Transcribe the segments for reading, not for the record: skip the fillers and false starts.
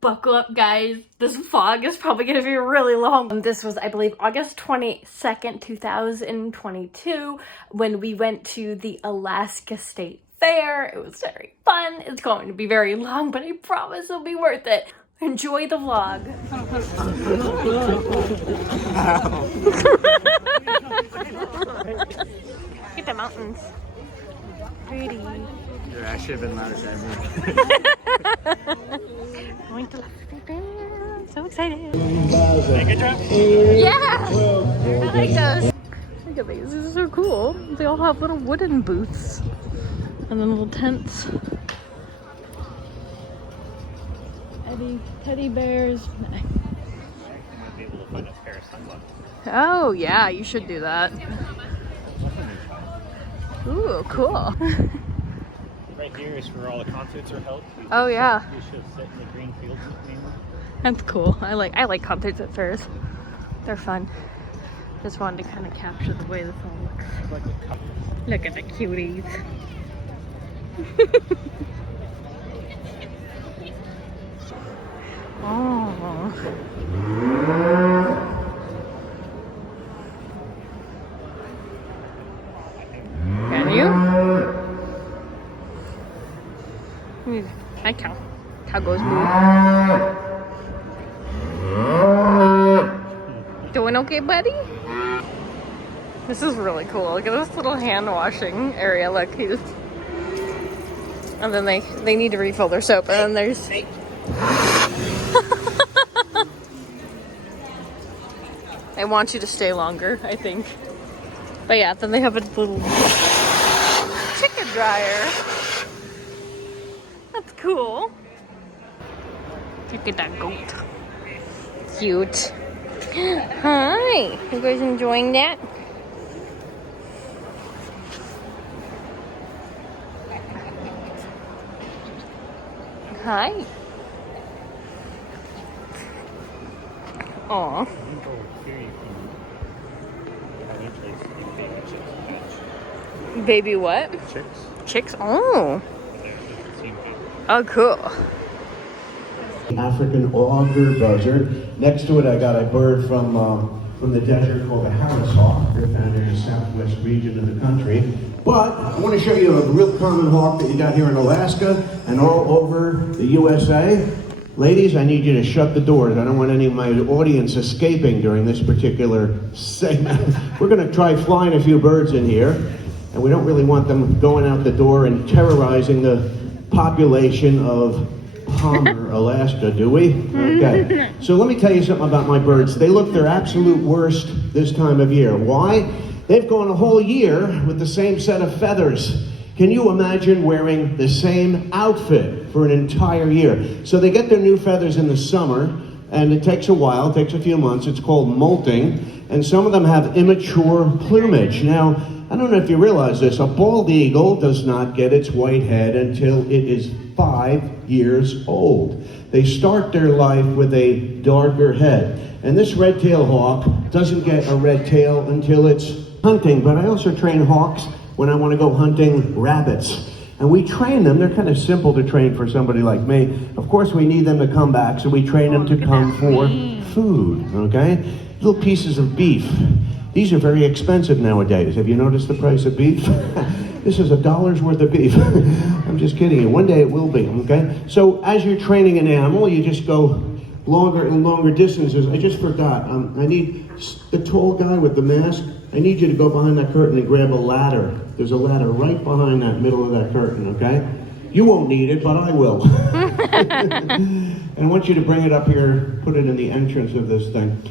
Buckle up, guys. This vlog is probably going to be really long. This was, I believe, August 22nd, 2022, when we went to the Alaska State Fair. It was very fun. It's going to be very long, but I promise it'll be worth it. Enjoy the vlog. Look at the mountains. Pretty. Dude, I should have been louder. Going to Alaska. So excited. Good job. Yeah! I like those. Look at these. These are so cool. They all have little wooden booths. And then little tents. Teddy bears. Might be able to find a pair of sunglasses. Oh, yeah. You should do that. Ooh, cool. Right here is where all the concerts are held. Oh, yeah. You should sit in the green fields mainly. That's cool. I like concerts at fairs. They're fun. Just wanted to kind of capture the way this all looks. Like a couple. Look at the cuties. Oh. Can you? Hi, cow. Cow goes moo. Doing okay, buddy? This is really cool. Look at this little hand washing area. Look, he just... And then they need to refill their soap. And then there's... They want you to stay longer, I think. But yeah, then they have a little chicken dryer. That's cool. Look at that goat. Cute. Hi. You guys enjoying that? Hi. Aw. Baby what? Chicks. Chicks? Oh. Oh, cool. African auger buzzard. Next to it, I got a bird from the desert called the Harris hawk. They're found in the southwest region of the country. But I want to show you a real common hawk that you got here in Alaska and all over the USA. Ladies, I need you to shut the doors. I don't want any of my audience escaping during this particular segment. We're going to try flying a few birds in here, and we don't really want them going out the door and terrorizing the population of Palmer, Alaska, do we? Okay. So let me tell you something about my birds. They look their absolute worst this time of year. Why? They've gone a whole year with the same set of feathers. Can you imagine wearing the same outfit for an entire year? So they get their new feathers in the summer, and it takes a while, it takes a few months. It's called molting, and some of them have immature plumage. Now, I don't know if you realize this, a bald eagle does not get its white head until it is 5 years old. They start their life with a darker head. And this red-tailed hawk doesn't get a red tail until it's hunting, but I also train hawks when I want to go hunting rabbits. And we train them, they're kind of simple to train for somebody like me. Of course, we need them to come back, so we train them to come for food, okay? Little pieces of beef. These are very expensive nowadays. Have you noticed the price of beef? This is $1 worth of beef. I'm just kidding you. One day it will be, okay? So as you're training an animal, you just go longer and longer distances. I just forgot. I need the tall guy with the mask. I need you to go behind that curtain and grab a ladder. There's a ladder right behind that middle of that curtain, okay? You won't need it, but I will. And I want you to bring it up here, put it in the entrance of this thing.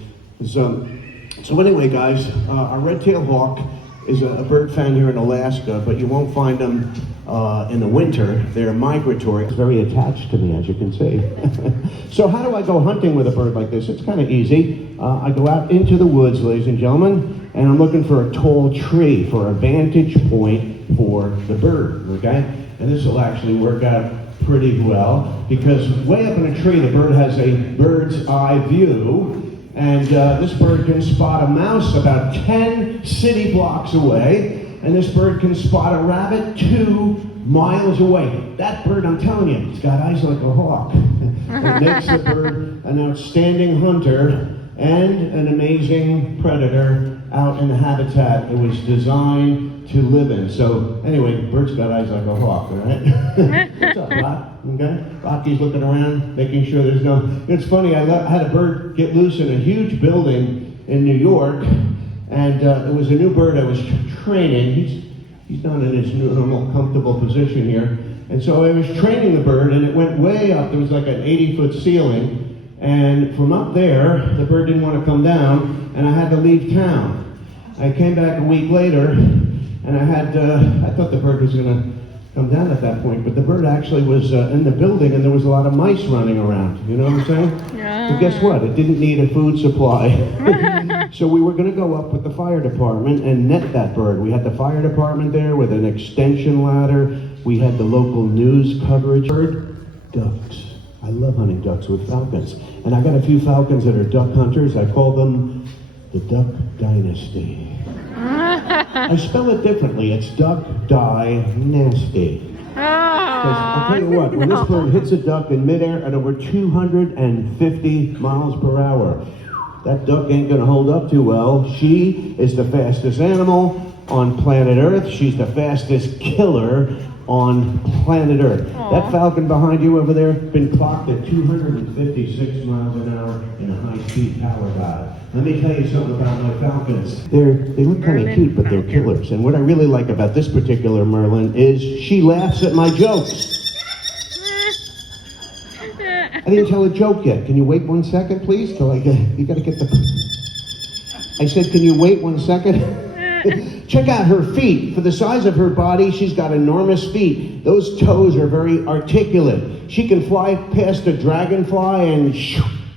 So anyway, guys, our red-tailed hawk is a bird found here in Alaska, but you won't find them in the winter. They're migratory. It's very attached to me, as you can see. So how do I go hunting with a bird like this? It's kind of easy. I go out into the woods, ladies and gentlemen, and I'm looking for a tall tree for a vantage point for the bird, okay? And this will actually work out pretty well, because way up in a tree, the bird has a bird's eye view. And this bird can spot a mouse about 10 city blocks away, and this bird can spot a rabbit 2 miles away. That bird, I'm telling you, it's got eyes like a hawk. It makes the bird an outstanding hunter and an amazing predator out in the habitat it was designed to live in. So anyway, bird's got eyes like a hawk, all right? What's up, Rock? Okay? Rocky's looking around, making sure there's no... It's funny, I had a bird get loose in a huge building in New York, and it was a new bird I was training. He's not in his normal comfortable position here. And so I was training the bird, and it went way up. There was like an 80-foot ceiling. And from up there, the bird didn't want to come down, and I had to leave town. I came back a week later, and I thought the bird was going to come down at that point, but the bird actually was in the building, and there was a lot of mice running around. You know what I'm saying? Yeah. But guess what? It didn't need a food supply. So we were going to go up with the fire department and net that bird. We had the fire department there with an extension ladder. We had the local news coverage. Bird, ducks. I love hunting ducks with falcons. And I got a few falcons that are duck hunters. I call them the Duck Dynasty. I spell it differently. It's Duck Nasty. I'll tell you what, when this bird hits a duck in midair at over 250 miles per hour, that duck ain't gonna hold up too well. She is the fastest animal on planet Earth. She's the fastest killer on planet Earth. Aww. That falcon behind you over there been clocked at 256 miles an hour in a high-speed power dive. Let me tell you something about my falcons. They look kind of cute, but they're killers. And what I really like about this particular Merlin is she laughs at my jokes. I didn't tell a joke yet. Can you wait 1 second, please? Till you gotta get the... I said, can you wait 1 second? Check out her feet. For the size of her body, she's got enormous feet. Those toes are very articulate. She can fly past a dragonfly and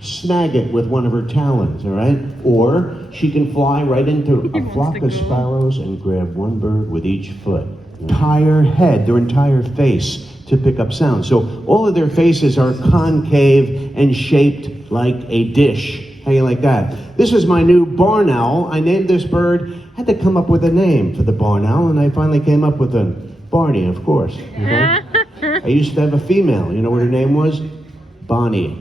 snag it with one of her talons, all right? Or she can fly right into a flock of sparrows and grab one bird with each foot. Entire head, their entire face to pick up sound. So all of their faces are concave and shaped like a dish. How you like that? This is my new barn owl. I named this bird. I had to come up with a name for the barn owl, and I finally came up with a Barney, of course. Okay? I used to have a female. You know what her name was? Bonnie.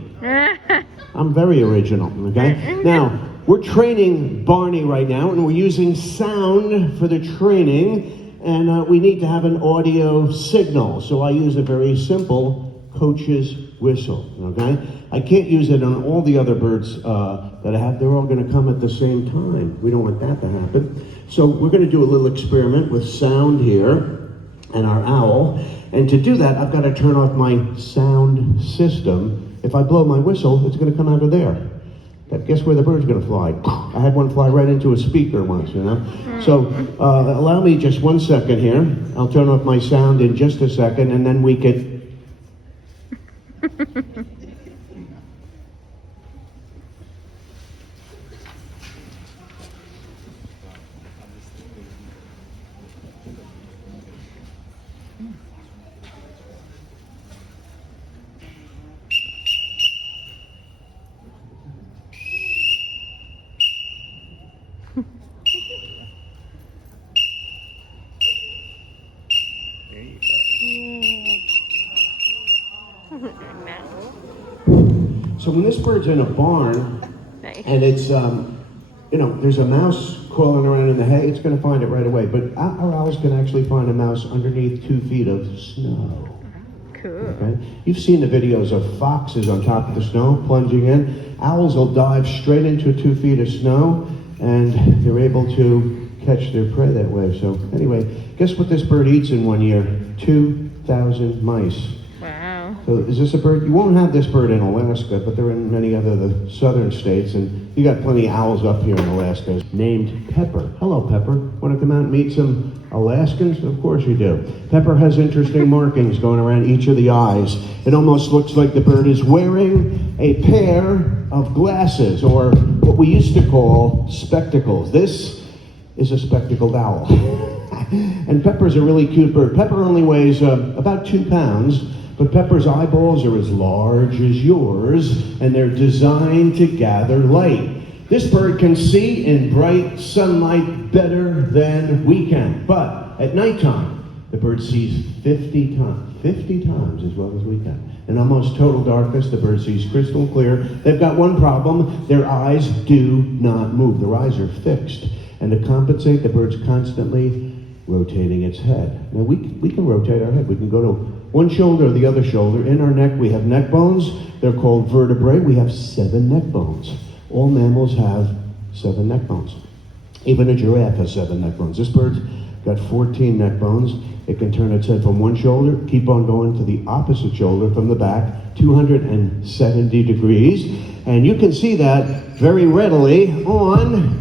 I'm very original, okay? Now, we're training Barney right now, and we're using sound for the training, and we need to have an audio signal. So I use a very simple coach's whistle, okay? I can't use it on all the other birds that I have. They're all going to come at the same time. We don't want that to happen. So we're going to do a little experiment with sound here and our owl. And to do that, I've got to turn off my sound system. If I blow my whistle, it's going to come out of there. Guess where the bird's going to fly? I had one fly right into a speaker once, you know? So allow me just 1 second here. I'll turn off my sound in just a second, and then we can... There you So when this bird's in a barn, nice. And it's, there's a mouse crawling around in the hay, it's going to find it right away. But our owls can actually find a mouse underneath 2 feet of snow. Cool. Okay? You've seen the videos of foxes on top of the snow plunging in. Owls will dive straight into 2 feet of snow, and they're able to catch their prey that way. So anyway, guess what this bird eats in 1 year? 2,000 mice. Wow. So is this a bird? You won't have this bird in Alaska, but they're in many other the southern states, and you got plenty of owls up here in Alaska. Named Pepper. Hello, Pepper. Want to come out and meet some Alaskans? Of course you do. Pepper has interesting markings going around each of the eyes. It almost looks like the bird is wearing a pair of glasses, or what we used to call spectacles. This is a spectacled owl. And Pepper's a really cute bird. Pepper only weighs about 2 pounds, but Pepper's eyeballs are as large as yours, and they're designed to gather light. This bird can see in bright sunlight better than we can, but at nighttime, the bird sees 50 times as well as we can. In almost total darkness, the bird sees crystal clear. They've got one problem. Their eyes do not move. Their eyes are fixed. And to compensate, the bird's constantly rotating its head. Now, we can rotate our head. We can go to one shoulder or the other shoulder. In our neck, we have neck bones. They're called vertebrae. We have 7 neck bones. All mammals have 7 neck bones. Even a giraffe has 7 neck bones. This bird's got 14 neck bones. It can turn its head from one shoulder, keep on going to the opposite shoulder from the back, 270 degrees. And you can see that very readily on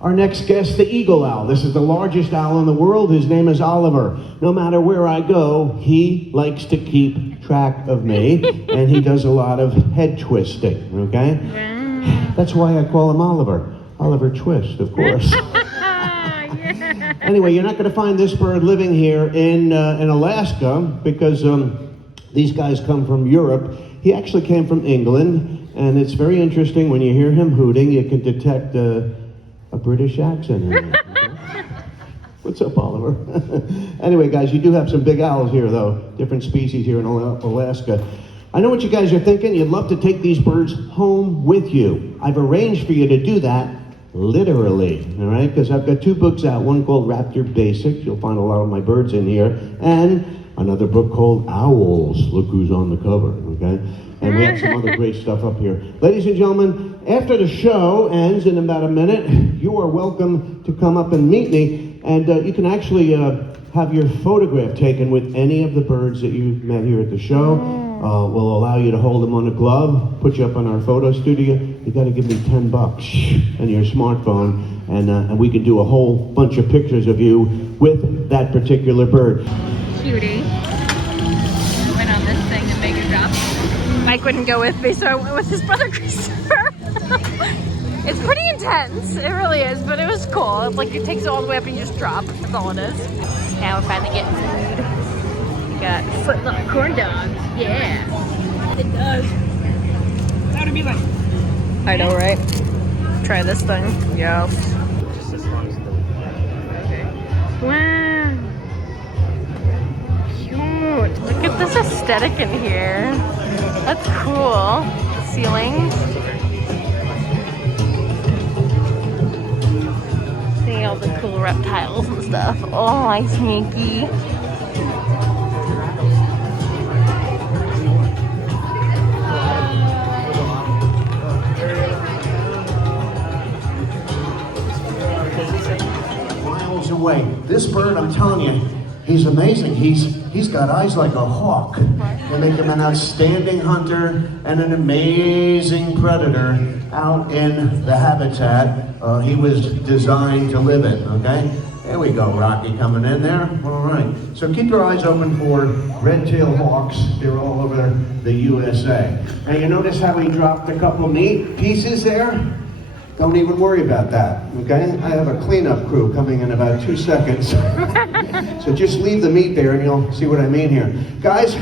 our next guest, the eagle owl. This is the largest owl in the world. His name is Oliver. No matter where I go, he likes to keep track of me, and he does a lot of head twisting, okay? That's why I call him Oliver. Oliver Twist, of course. Anyway, you're not going to find this bird living here in Alaska because these guys come from Europe. He actually came from England, and it's very interesting when you hear him hooting, you can detect a British accent in it. What's up, Oliver? Anyway, guys, you do have some big owls here, though. Different species here in Alaska. I know what you guys are thinking. You'd love to take these birds home with you. I've arranged for you to do that literally, all right? Because I've got 2 books out, one called Raptor Basics. You'll find a lot of my birds in here. And another book called Owls. Look who's on the cover, okay? And we have some other great stuff up here. Ladies and gentlemen, after the show ends in about a minute, you are welcome to come up and meet me. And you can actually have your photograph taken with any of the birds that you met here at the show. We'll allow you to hold them on a glove, put you up on our photo studio. You got to give me $10 and your smartphone, and we can do a whole bunch of pictures of you with that particular bird. Cutie. Went on this thing and make a drop. Mike wouldn't go with me, so I went with his brother Christopher. It's pretty intense, it really is, but it was cool. It's like it takes it all the way up and you just drop. That's all it is. Now we're finally getting food. We got footlong corn dogs. Yeah. It does. That would be like. I know, right? Try this thing. Yeah. Just as long as the... Okay. Wow. Cute. Look at this aesthetic in here. That's cool. Ceilings. See all the cool reptiles and stuff. Oh, my sneaky. Miles away. This bird, I'm telling you, he's amazing. He's got eyes like a hawk. They make him an outstanding hunter and an amazing predator out in the habitat he was designed to live in, okay? There we go, Rocky coming in there. All right. So keep your eyes open for red-tailed hawks. They're all over the USA. Now you notice how he dropped a couple meat pieces there? Don't even worry about that, okay? I have a cleanup crew coming in about 2 seconds. So just leave the meat there and you'll see what I mean here. Guys,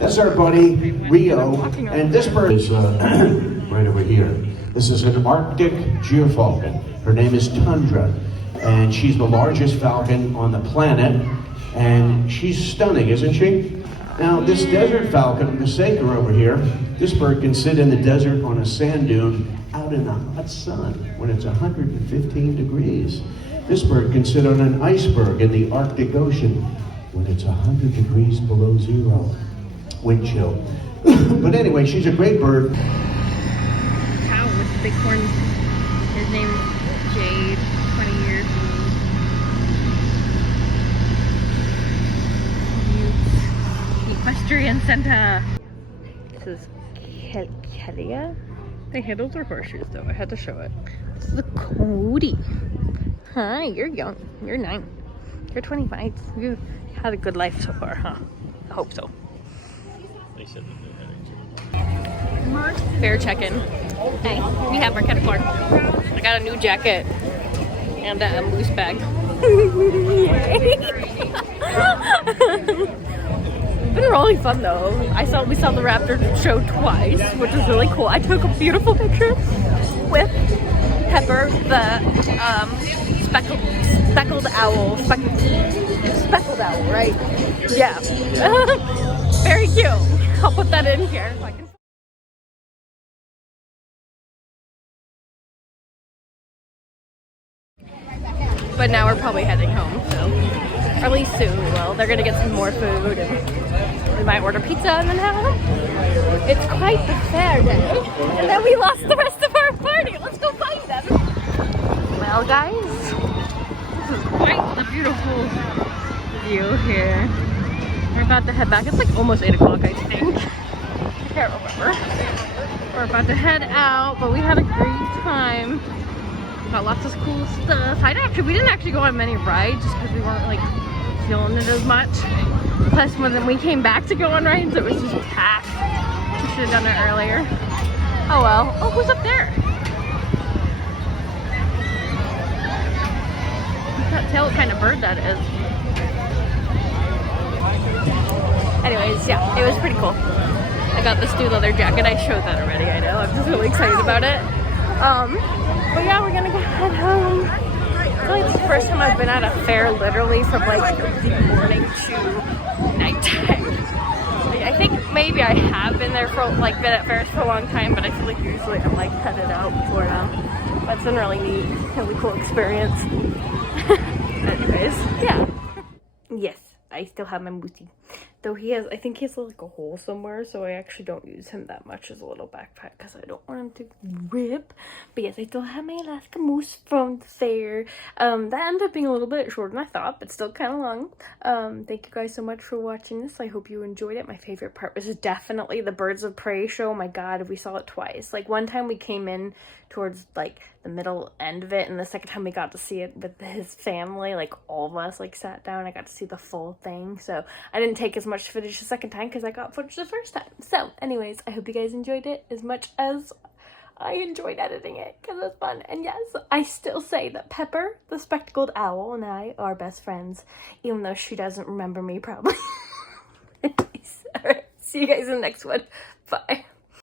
that's our buddy Rio, and this bird is right over here. This is an Arctic gyrfalcon. Her name is Tundra, and she's the largest falcon on the planet, and she's stunning, isn't she? Now, this desert falcon, the Saker over here, this bird can sit in the desert on a sand dune out in the hot sun when it's 115 degrees. This bird can sit on an iceberg in the Arctic Ocean when it's 100 degrees below zero. Wind chill. But anyway, she's a great bird. Cow with the big horn. His name is Jade, 20 years old. Equestrian Center. This is Kelia. They handles are horseshoes though, I had to show it. This is Cody. Hi, you're young. You're 9. You're 25. You had a good life so far, huh? I hope so. They said that they're heading to... Fair check-in. Hey, we have our cat floor. I got a new jacket and a moose bag. It's been really fun though. We saw the Raptor show twice, which was really cool. I took a beautiful picture with Pepper, the speckled owl. Speckled owl, right? Yeah. Very cute. I'll put that in here. So I can... But now we're probably heading home, so, or at least soon we will. They're gonna get some more food and we might order pizza and then have it. It's quite the fair day. And then we lost the rest of our party. Let's go find them. Well guys, this is quite the beautiful view here. We're about to head back. It's like almost 8 o'clock, I think. I can't remember. We're about to head out, but we had a great time. Got lots of cool stuff. We didn't actually go on many rides just because we weren't like feeling it as much. Plus when we came back to go on rides, it was just packed. We should have done it earlier. Oh well. Oh, who's up there? I can't tell what kind of bird that is. Anyways, yeah, it was pretty cool. I got this new leather jacket. I showed that already, I know. I'm just really excited about it. But yeah, we're gonna go head home. I feel like it's the first time I've been at a fair literally from like the morning to nighttime. Like, I think maybe I have been there for like been at fairs for a long time, but I feel like usually I'm like headed out before now. But it's been really neat, really cool experience. Anyways, yeah. Yes, I still have my Moosey. Though I think he has like a hole somewhere, so I actually don't use him that much as a little backpack because I don't want him to rip. But yes, I still have my Alaska Moose from the fair. That ended up being a little bit shorter than I thought, but still kind of long. Thank you guys so much for watching this. I hope you enjoyed it. My favorite part was definitely the Birds of Prey show. Oh my god, we saw it twice. Like one time we came in towards like the middle end of it, and the second time we got to see it with his family, like all of us like sat down. I got to see the full thing, so I didn't take as much footage the second time because I got footage the first time. So anyways, I hope you guys enjoyed it as much as I enjoyed editing it because it's fun. And yes, I still say that Pepper, the spectacled owl, and I are best friends, even though she doesn't remember me probably. Alright, see you guys in the next one. Bye.